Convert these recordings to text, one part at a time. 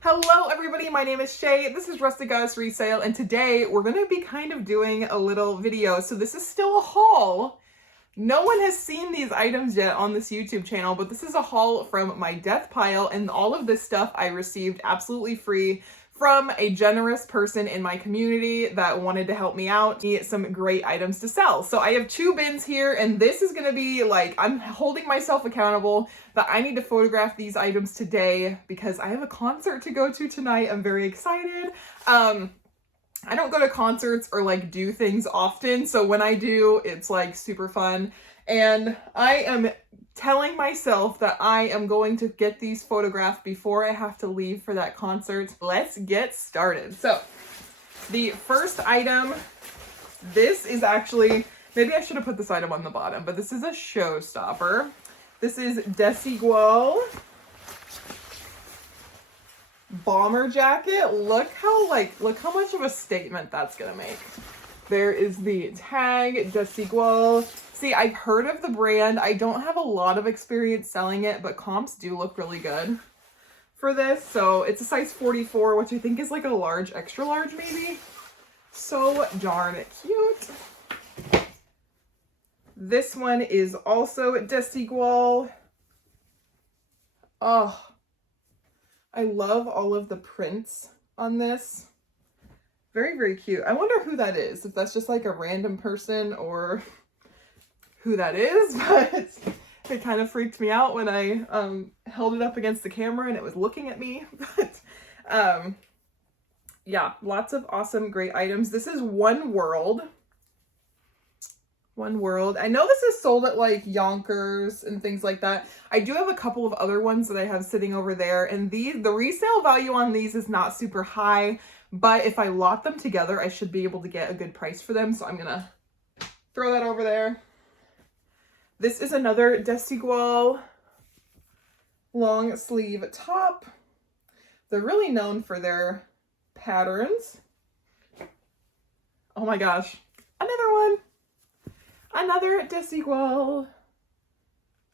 Hello everybody, my name is Shay, this is Rustic Goddess Resale, and today we're going to be kind of doing a little video. So this is still a haul. No one has seen these items yet on this YouTube channel, but this is a haul from my death pile, and all of this stuff I received absolutely free from a generous person in my community that wanted to help me out, get some great items to sell. So I have two bins here, and this is gonna be like, I'm holding myself accountable that I need to photograph these items today because I have a concert to go to tonight. I'm very excited. I don't go to concerts or like do things often, so when I do, it's like super fun. And I am telling myself that I am going to get these photographed before I have to leave for that concert. Let's get started. So the first item, this is actually, maybe I should have put this item on the bottom, but this is a showstopper. This is Desigual bomber jacket. Look how much of a statement that's gonna make. There is the tag, Desigual. See, I've heard of the brand. I don't have a lot of experience selling it, but comps do look really good for this. So it's a size 44, which I think is like a large, extra large maybe. So darn cute. This one is also Desigual. Oh, I love all of the prints on this. Very, very cute. I wonder who that is, if that's just like a random person or who that is, but it kind of freaked me out when I held it up against the camera and it was looking at me. But yeah, lots of awesome, great items. This is One World. One World. I know this is sold at like Yonkers and things like that. I do have a couple of other ones that I have sitting over there, and the resale value on these is not super high, but if I lot them together, I should be able to get a good price for them. So I'm gonna throw that over there. This is another Desigual long sleeve top. They're really known for their patterns. Oh my gosh, another one. Another Desigual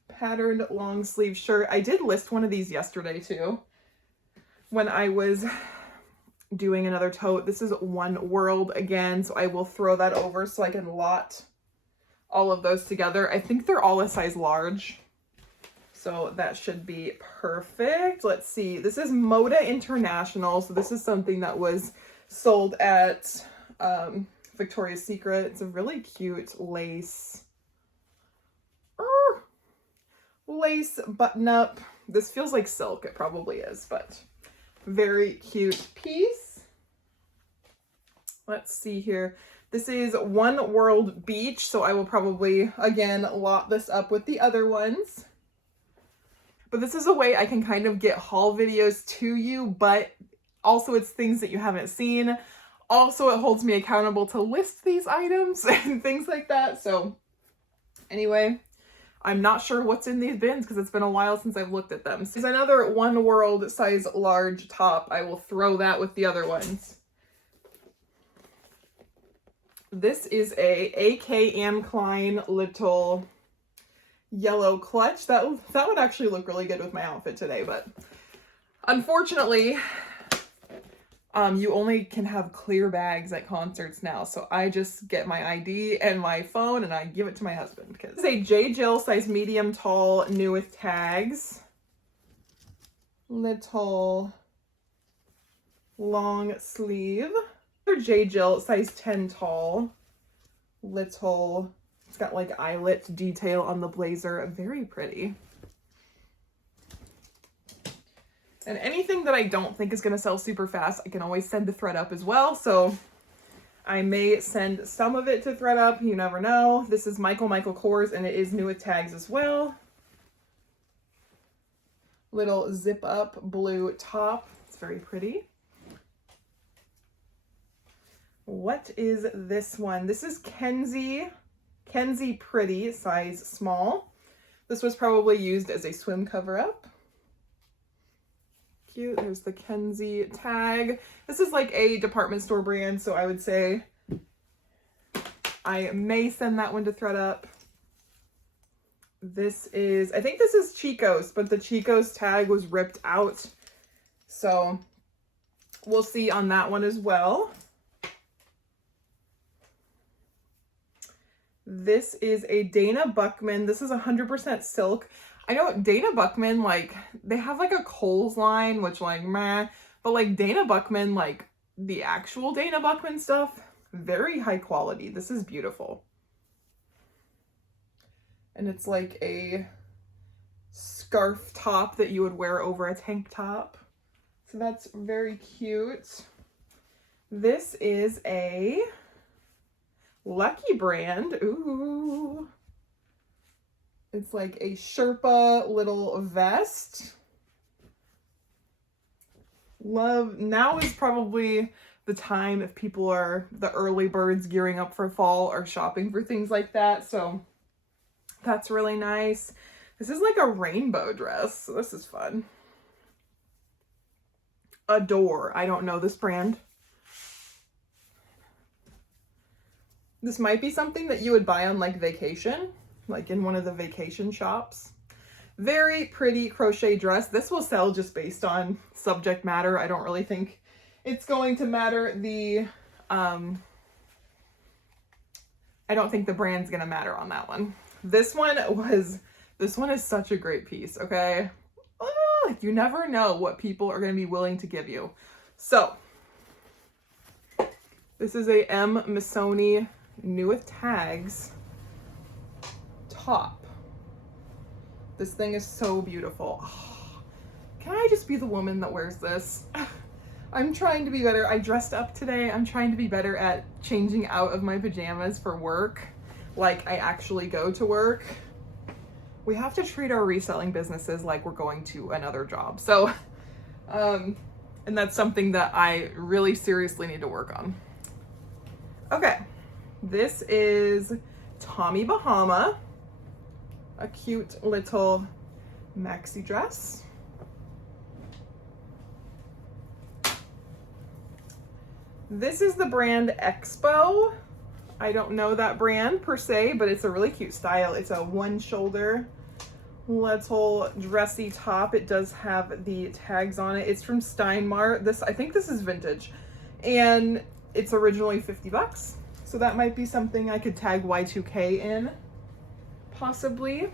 patterned long sleeve shirt. I did list one of these yesterday too when I was doing another tote. This is One World again, so I will throw that over so I can lot all of those together. I think they're all a size large, so that should be perfect. Let's see. This is Moda International, so this is something that was sold at Victoria's Secret. It's a really cute lace button up. This feels like silk. It probably is, but very cute piece. Let's see here. This is One World Beach, so I will probably again lot this up with the other ones. But this is a way I can kind of get haul videos to you, but also it's things that you haven't seen. Also, it holds me accountable to list these items and things like that. So anyway, I'm not sure what's in these bins because it's been a while since I've looked at them. So there's another One World size large top. I will throw that with the other ones. This is a A.K. Anne Klein little yellow clutch. That would actually look really good with my outfit today, but unfortunately, you only can have clear bags at concerts now, so I just get my ID and my phone and I give it to my husband. Because it's a J. Jill size medium tall, new with tags. Little long sleeve. J. Jill size 10 tall. Little, it's got like eyelet detail on the blazer. Very pretty. And anything that I don't think is going to sell super fast, I can always send to thread up as well. So I may send some of it to thread up. You never know. This is Michael Kors, and it is new with tags as well. Little zip up blue top. It's very pretty. What is this one? This is Kenzie Pretty, size small. This was probably used as a swim cover-up. Cute. There's the Kenzie tag. This is like a department store brand, so I would say I may send that one to thread up. This is, I think this is Chico's, but the Chico's tag was ripped out. So We'll see on that one as well. This is a Dana Buckman. This is 100% silk. I know Dana Buckman, like, they have like a Kohl's line, which like, meh. But like Dana Buckman, like the actual Dana Buckman stuff, very high quality. This is beautiful. And it's like a scarf top that you would wear over a tank top. So that's very cute. This is a Lucky brand. Ooh. It's like a Sherpa little vest. Love. Now is probably the time if people are the early birds gearing up for fall or shopping for things like that. So that's really nice. This is like a rainbow dress. So this is fun. Adore. I don't know this brand. This might be something that you would buy on like vacation, like in one of the vacation shops. Very pretty crochet dress. This will sell just based on subject matter. I don't really think it's going to matter. I don't think the brand's gonna matter on that one. This one is such a great piece, okay? You never know what people are gonna be willing to give you. So, this is a M. Missoni New with Tags top. This thing is so beautiful. Oh, can I just be the woman that wears this? I'm trying to be better. I dressed up today. I'm trying to be better at changing out of my pajamas for work. Like I actually go to work. We have to treat our reselling businesses like we're going to another job. So, and that's something that I really seriously need to work on. Okay. This is Tommy Bahama, a cute little maxi dress. This is the brand Expo. I don't know that brand per se, but it's a really cute style. It's a one shoulder little dressy top. It does have the tags on it. It's from Steinmart. I think this is vintage, and it's originally $50. So that might be something I could tag Y2K in, possibly.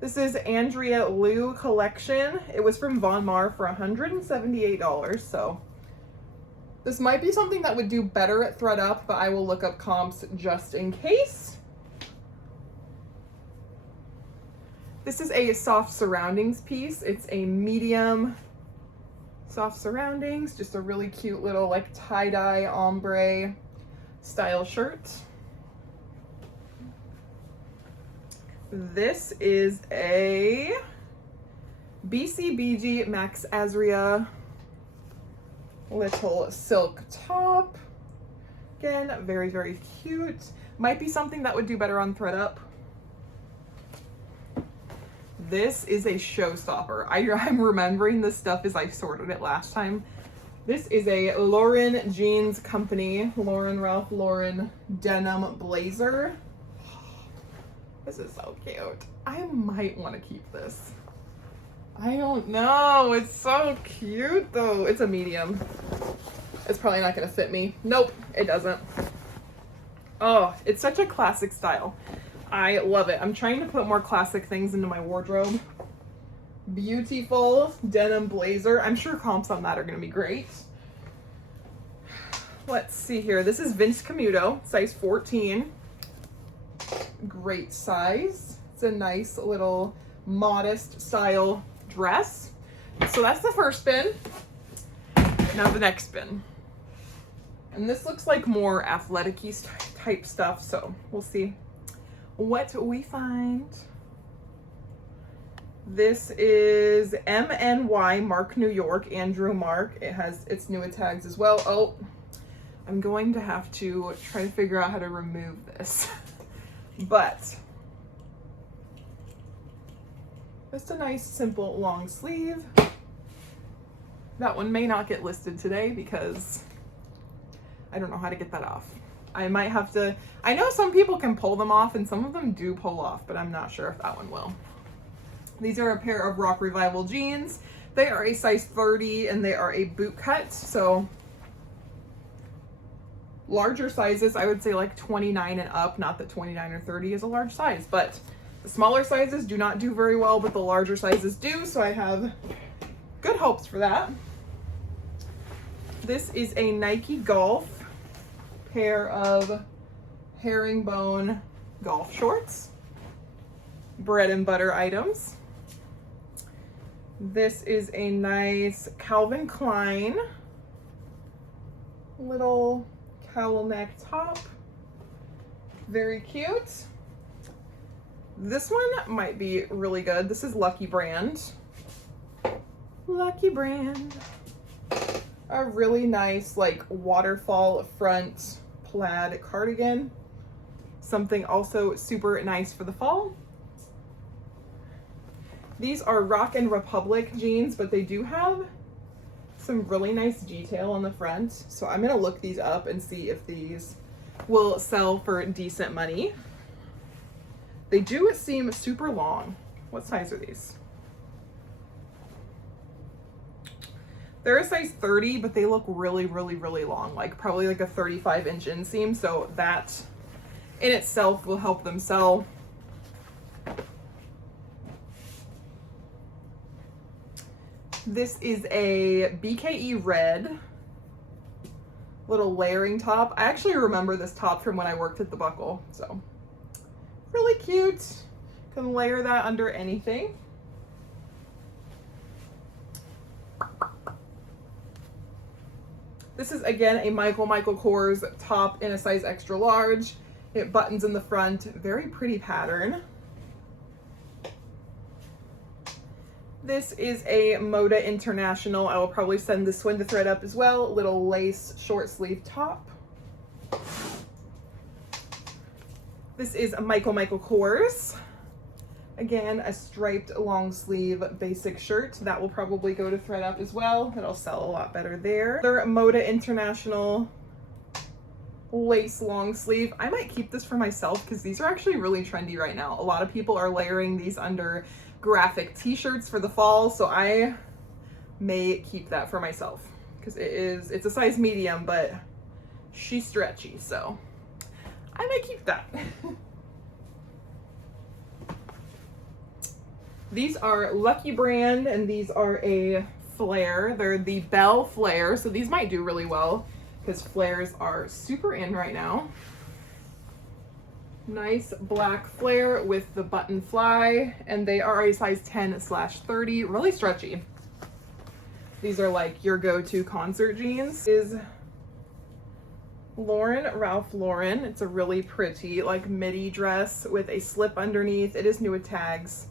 This is Andrea Liu collection. It was from Von Mar for $178. So this might be something that would do better at ThredUp, but I will look up comps just in case. This is a soft surroundings piece. It's a medium soft surroundings, just a really cute little like tie-dye ombre style shirt. This is a BCBG Max Azria little silk top. Again, very, very cute. Might be something that would do better on ThredUp. This is a showstopper. I'm remembering this stuff as I sorted it last time. This is a Lauren Jeans Company, Ralph Lauren denim blazer. This is so cute. I might want to keep this. I don't know. It's so cute though. It's a medium. It's probably not gonna fit me. Nope, it doesn't. Oh, it's such a classic style. I love it. I'm trying to put more classic things into my wardrobe. Beautiful denim blazer. I'm sure comps on that are gonna be great. Let's see here. This is Vince Camuto, size 14. Great size. It's a nice little modest style dress. So that's the first bin. Now the next bin. And this looks like more athletic-y type stuff, so we'll see what we find. This is MNY Mark New York, Andrew Mark. It has its new tags as well. Oh, I'm going to have to try to figure out how to remove this. But just a nice, simple, long sleeve. That one may not get listed today because I don't know how to get that off. I might have to, I know some people can pull them off and some of them do pull off, but I'm not sure if that one will. These are a pair of Rock Revival jeans. They are a size 30 and they are a boot cut. So Larger sizes, I would say like 29 and up, not that 29 or 30 is a large size, but the smaller sizes do not do very well, but the larger sizes do, so I have good hopes for that. This is a Nike Golf pair of herringbone golf shorts, bread and butter items. This is a nice Calvin Klein little cowl neck top, very cute. This one might be really good. This is Lucky Brand. Lucky Brand. A really nice like waterfall front plaid cardigan. Something also super nice for the fall. These are Rock and Republic jeans, but they do have some really nice detail on the front. So I'm gonna look these up and see if these will sell for decent money. They do seem super long. What size are these? They're a size 30, but they look really, really, really long, like probably like a 35-inch inseam. So that in itself will help them sell. This is a BKE red little layering top. I actually remember this top from when I worked at the Buckle, so really cute. Can layer that under anything. This is again a Michael Kors top in a size extra large. It buttons in the front, very pretty pattern. This is a Moda International. I will probably send this one to thread up as well. Little lace short sleeve top. This is a Michael Kors. Again, a striped long sleeve basic shirt. That will probably go to thread up as well. It'll sell a lot better there. Another Moda International lace long sleeve. I might keep this for myself because these are actually really trendy right now. A lot of people are layering these under graphic t-shirts for the fall, so I may keep that for myself because it's a size medium, but she's stretchy, so I may keep that. These are Lucky Brand, and these are a flare. They're the Bell Flare, so these might do really well because flares are super in right now. Nice black flare with the button fly, and they are a size 10/30, really stretchy. These are like your go-to concert jeans. This is Ralph Lauren. It's a really pretty like midi dress with a slip underneath. It is new with tags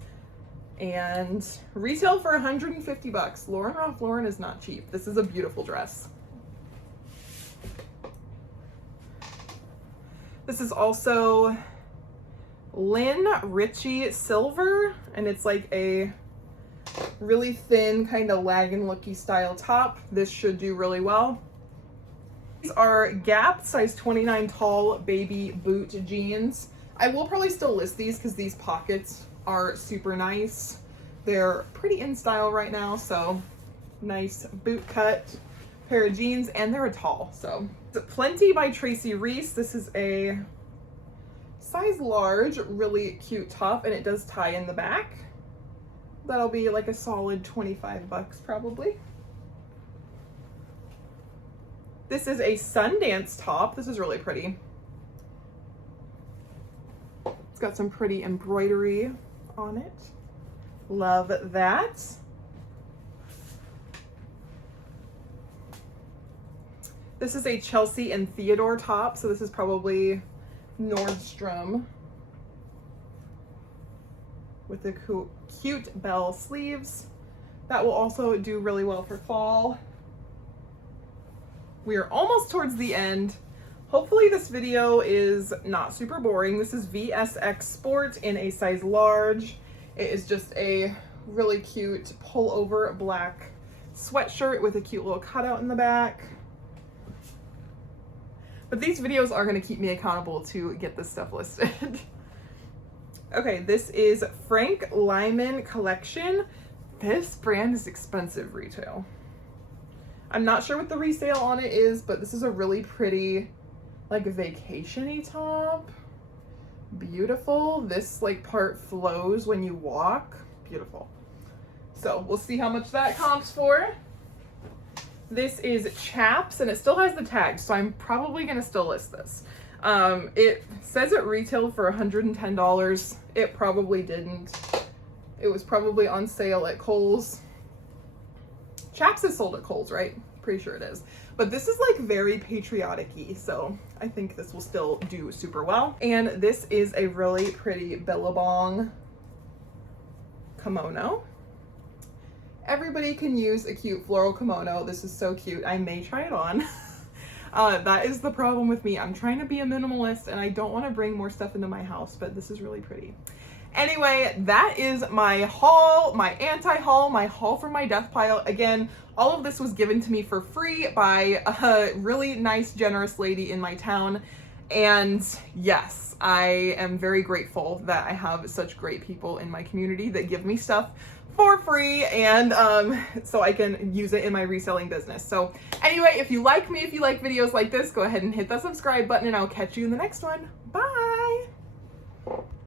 and retail for 150 bucks. Ralph Lauren is not cheap. This is a beautiful dress. This is also Lynn Richie Silver, and it's like a really thin kind of Lagenlooky style top. This should do really well. These are Gap size 29 tall baby boot jeans. I will probably still list these because these pockets are super nice. They're pretty in style right now, so nice boot cut pair of jeans, and they're a tall. So Plenty by Tracy Reese. This is a size large, really cute top, and it does tie in the back. That'll be like a solid 25 bucks probably. This is a Sundance top. This is really pretty. It's got some pretty embroidery on it. Love that. This is a Chelsea and Theodore top, so this is probably Nordstrom with the cute bell sleeves. That will also do really well for fall. We are almost towards the end. Hopefully this video is not super boring. This is VSX Sport in a size large. It is just a really cute pullover black sweatshirt with a cute little cutout in the back. But these videos are going to keep me accountable to get this stuff listed. Okay, this is Frank Lyman Collection. This brand is expensive retail. I'm not sure what the resale on it is, but this is a really pretty like a vacation-y top. Beautiful. This like part flows when you walk. Beautiful. So we'll see how much that comps for. This is Chaps, and it still has the tag, so I'm probably gonna still list this. It says it retailed for $110. It probably didn't. It was probably on sale at Kohl's. Chaps is sold at Kohl's, right? Pretty sure it is. But this is like very patriotic-y, so I think this will still do super well. And this is a really pretty Billabong kimono. Everybody can use a cute floral kimono. This is so cute. I may try it on. That is the problem with me. I'm trying to be a minimalist and I don't want to bring more stuff into my house, but this is really pretty. Anyway, that is my haul, my anti-haul, my haul for my death pile. Again, all of this was given to me for free by a really nice, generous lady in my town. And yes, I am very grateful that I have such great people in my community that give me stuff for free, and so I can use it in my reselling business. So anyway, if you like me, if you like videos like this, go ahead and hit that subscribe button, and I'll catch you in the next one. Bye!